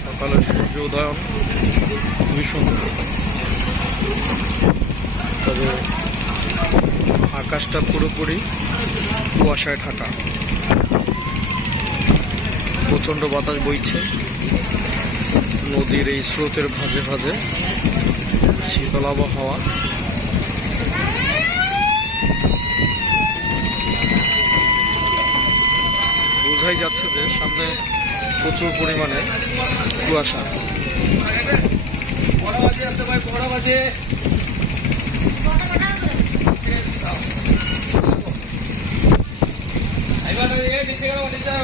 সকালের সূর্য উদয়ন খুবই সুন্দর, তবে আকাশটা পুরোপুরি কুয়াশায় ঢাকা। প্রচণ্ড বাতাস বইছে, নদীর এই স্রোতের ভাঁজে ভাঁজে শীতল আবহাওয়া। বোঝাই যাচ্ছে যে সামনে প্রচুর পরিমাণে কুয়াশা। নিচে